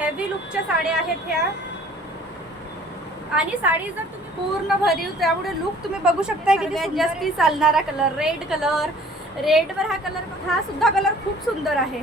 Heavy लुकच्या साड्या आहेत ह्या. आणि साडी जर तुम्ही पूर्ण भरीव त्यामुळे लुक तुम्ही बघू शकता की जास्ती चालणारा कलर रेड कलर रेडवर हा कलर हा सुद्धा कलर खूप सुंदर आहे.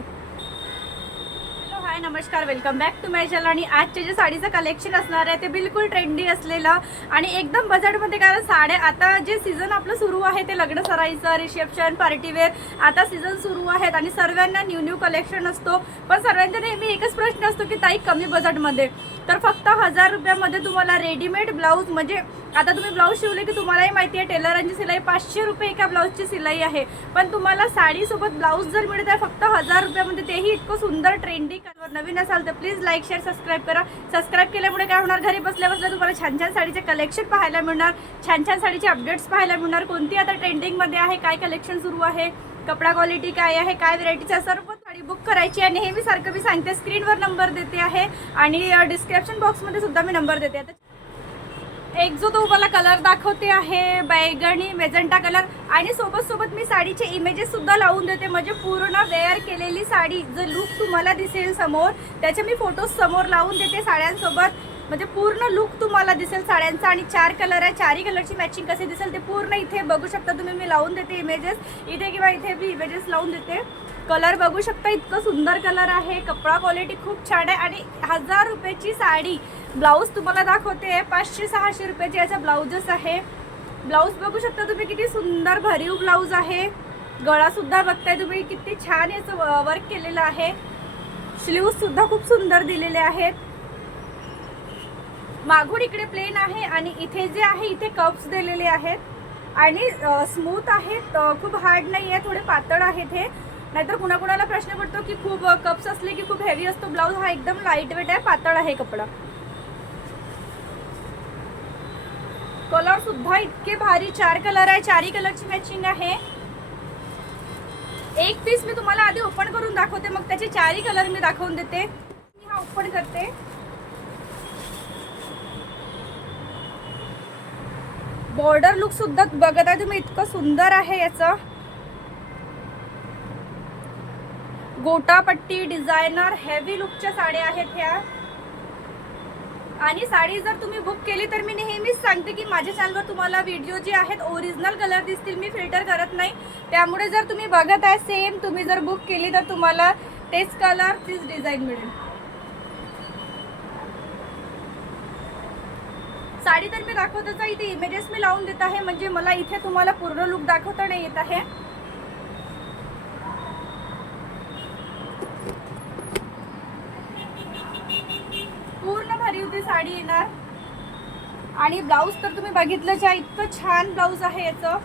हाय नमस्कार welcome back to my channel आणि आजचे जे साडीचं कलेक्शन असणार आहे ते बिलकुल ट्रेंडी असलेलं आणि एकदम बजेटमध्ये कारण साड्या आता जे सीझन आपलं सुरू आहे ते लग्न सराईचं रिसेप्शन पार्टीवेअर आता सीझन सुरू आहेत आणि सर्वांना न्यू न्यू कलेक्शन असतो. पण सर्वांचा नेहमी एकच प्रश्न असतो की ताई कमी बजेटमध्ये तर फक्त हजार रुपयामध्ये तुम्हाला रेडीमेड ब्लाऊज म्हणजे आता तुम्ही ब्लाऊज शिवले की तुम्हालाही माहिती आहे टेलरांची सिलाई पाचशे रुपये एका ब्लाऊजची सिलाई आहे. पण तुम्हाला साडीसोबत ब्लाऊज जर मिळत आहे फक्त हजार रुपयामध्ये म्हणजे तेही इतकं सुंदर ट्रेंडिंग कलर नवीन असाल तर प्लीज लाईक शेअर सबस्क्राईब करा. सबस्क्राईब केल्यामुळे काय होणार? घरी बसल्या बसल्या तुम्हाला छान छान साडीचे कलेक्शन पाहायला मिळणार. छान छान साडीचे अपडेट्स पाहायला मिळणार. कोणती आता ट्रेंडिंगमध्ये आहे? काय कलेक्शन सुरू आहे? कपडा क्वालिटी काय आहे? काय व्हरायटीचा सर्व साडी बुक करायची आहे. नेहमी सारखं मी सांगते स्क्रीनवर नंबर देते आहे. आणि डिस्क्रिप्शन बॉक्समध्ये सुद्धा मी नंबर देते. आता एक जो तो मला कलर दाखवते आहे बैगणी मेजंटा कलर. आणि सोबत सोबत मी साडीचे इमेजेस सुद्धा लावून देते. म्हणजे पूर्ण वेअर केलेली साडी जो लुक तुम्हाला दिसेल समोर त्याचे मी फोटोज समोर लावून देते साड्यांसोबत. म्हणजे पूर्ण लुक तुम्हाला दिसेल साड्यांचा. आणि चार कलर आहे. चारही कलरची मॅचिंग कसे दिसेल ते पूर्ण इथे बघू शकता तुम्ही. मी लावून देते इमेजेस इथे किंवा इथे मी इमेजेस लावून देते. कलर बघू शकता इतकं सुंदर कलर आहे. कपडा क्वालिटी खूप छान आहे आणि हजार रुपयाची साडी ब्लाऊज तुम्हाला दाखवते. पाचशे सहाशे रुपयाचे याचा ब्लाऊजच आहे. ब्लाऊज बघू शकता तुम्ही किती सुंदर भरीव ब्लाऊज आहे. गळा सुद्धा बघताय तुम्ही किती छान याचं वर्क केलेलं आहे. स्लीव्ह सुद्धा खूप सुंदर दिलेले आहेत. मागून इकडे प्लेन आहे आणि इथे जे आहे इथे कप्स दिलेले आहेत. आणि स्मूथ आहेत खूप हार्ड नाही आहे थोडे पातळ आहेत हे. नाहीतर कुणाकुणाला प्रश्न पडतो की खूप कप्स असले की खूप हेवी असतो. ब्लाऊज हा एकदम लाइट वेट आहे पातळ आहे कपडा. कलर सुद्धा इतके भारी चार कलर आहे चारही कलरची मॅचिंग आहे. एक पीस मी तुम्हाला आधी ओपन करून दाखवते मग त्याचे चारही कलर मी दाखवून देते. मी हा ओपन करते. बॉर्डर लुक सुद्धा बघत आहे तुम्ही इतकं सुंदर आहे याचं. गोटापट्टी डिझायनर हेवी लुकच्या साड्या आहेत ह्या. आणि साडी जर तुम्ही बुक केली तर मी नेहमीच सांगते की माझ्या चॅनलवर तुम्हाला व्हिडिओ जे आहेत ओरिजिनल कलर दिसतील मी फिल्टर करत नाही. त्यामुळे जर तुम्ही बघत आहे सेम तुम्ही जर बुक केली तर तुम्हाला तेच कलर तीच डिझाईन मिळेल. साडी तर मी दाखवतच आहे इथे इमेजेस मी लावून देत आहे म्हणजे मला इथे तुम्हाला पूर्ण लुक दाखवता नाही येत आहे पूर्ण भरीव ती साडी येणार. आणि ब्लाऊज तर तुम्ही बघितलं ज्या इतकं छान ब्लाऊज आहे याचं.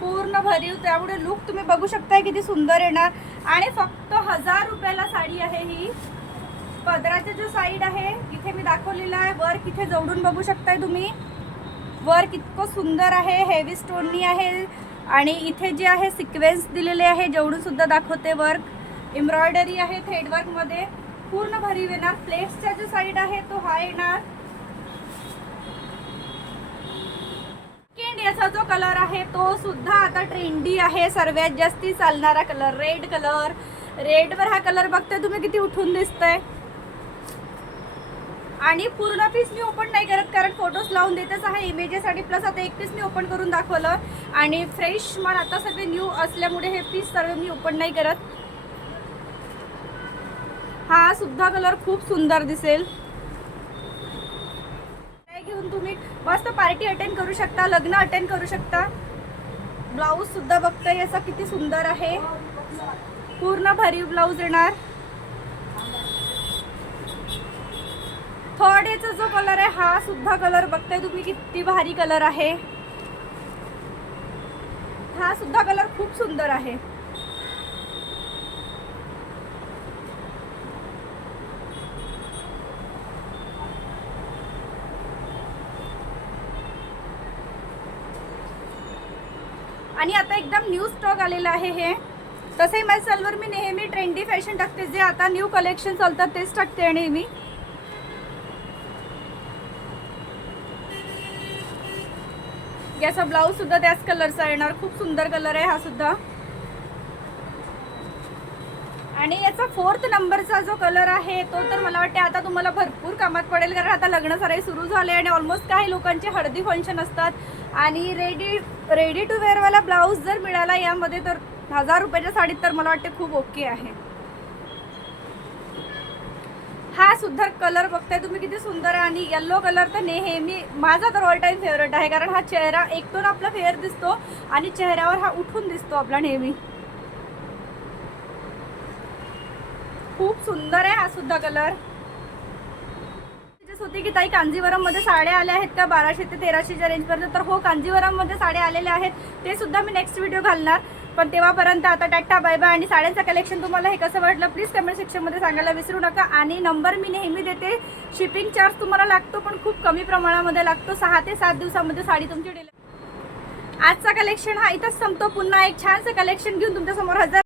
पूर्ण भरीव त्यामुळे लुक तुम्ही बघू शकताय किती सुंदर येणार. आणि फक्त हजार रुपयाला साडी आहे ही. पदराचा जो साईड आहे इथे मी दाखवलेला आहे. वर्क इथे जवळून बघू शकताय तुम्ही. वर्क इतकं सुंदर आहे हेवी स्टोननी आहे. आणि इथे जे आहे सिक्वेन्स दिलेले आहे जेवढून सुद्धा दाखवते वर्क एम्ब्रॉयडरी आहे थ्रेडवर्कमध्ये पूर्ण भरीव येणार. प्लेट्सचा जो साईड आहे तो हा येणार. याचा जो कलर आहे तो सुद्धा आता ट्रेंडी आहे. सर्वात जास्ती चालणारा कलर रेड कलर रेडवर हा कलर बघताय तुम्ही किती उठून दिसतंय. आणि पूर्ण पीस मी ओपन नाही करत कारण फोटोज लावून देतच आहे. इमेजेसाठी प्लस आता एक पीस मी ओपन करून दाखवलं. आणि फ्रेश माल आता सगळे न्यू असल्यामुळे हे पीस सर्व मी ओपन नाही करत. हा सुद्धा कलर खूप सुंदर दिसेल. घेऊन तुम्ही मस्त पार्टी अटेंड करू शकता लग्न अटेंड करू शकता. ब्लाऊज सुद्धा बघता याचा किती सुंदर आहे. पूर्ण भरीव ब्लाऊज येणार. थर्ड याचा जो कलर आहे हा सुद्धा कलर बघताय तुम्ही किती भारी कलर आहे. हा सुद्धा कलर खूप सुंदर आहे. आणि आता एकदम न्यू स्टॉक आलेला आहे हे. तसंही माझ्या चॅनलवर मी नेहमी ट्रेंडी फॅशन टाकते. जे आता न्यू कलेक्शन चालतात तेच टाकते नेहमी. याचा ब्लाऊज सुद्धा त्याच कलरचा येणार. खूप सुंदर कलर आहे हा सुद्धा. आणि याचा फोर्थ नंबरचा जो कलर आहे तो तर मला वाटते आता तुम्हाला भरपूर कामात पडेल कारण आता लग्न सराई सुरू झाले आणि ऑलमोस्ट काही लोकांचे हळदी फंक्शन असतात. आणि रेडी रेडी टू वेअरवाला ब्लाऊज जर मिळाला यामध्ये तर हजार रुपयाच्या साडीत तर मला वाटते खूप ओके आहे. हा सुद्धा कलर बघताय तुम्ही किती सुंदर आहे. आणि येल्लो कलर तर नेहमी माझा तर ऑल टाईम फेवरेट आहे कारण हा चेहरा एकटून आपला फेअर दिसतो आणि चेहऱ्यावर हा उठून दिसतो आपला नेहमी. खूप सुंदर आहे हा सुद्धा कलर. होती की ताई कांजीवरममध्ये साड्या आल्या आहेत का? बाराशे ते तेराशेच्या रेंजपर्यंत तर हो कांजीवरममध्ये साड्या आलेल्या आहेत. ते सुद्धा मी नेक्स्ट व्हिडिओ घालणार. पण तेव्हापर्यंत आता टॅक्टा बाय बाय आणि साड्यांचं कलेक्शन तुम्हाला हे कसं वाटलं प्लीज कमेंट सेक्शनमध्ये सांगायला विसरू नका. आणि नंबर मी नेहमी देते. शिपिंग चार्ज तुम्हाला लागतो पण खूप कमी प्रमाणामध्ये लागतो. सहा ते सात दिवसामध्ये साडी तुमची डिलिव्हरी आजचा कलेक्शन हा इथंच संपतो. पुन्हा एक छानसं कलेक्शन घेऊन तुमच्यासमोर हजर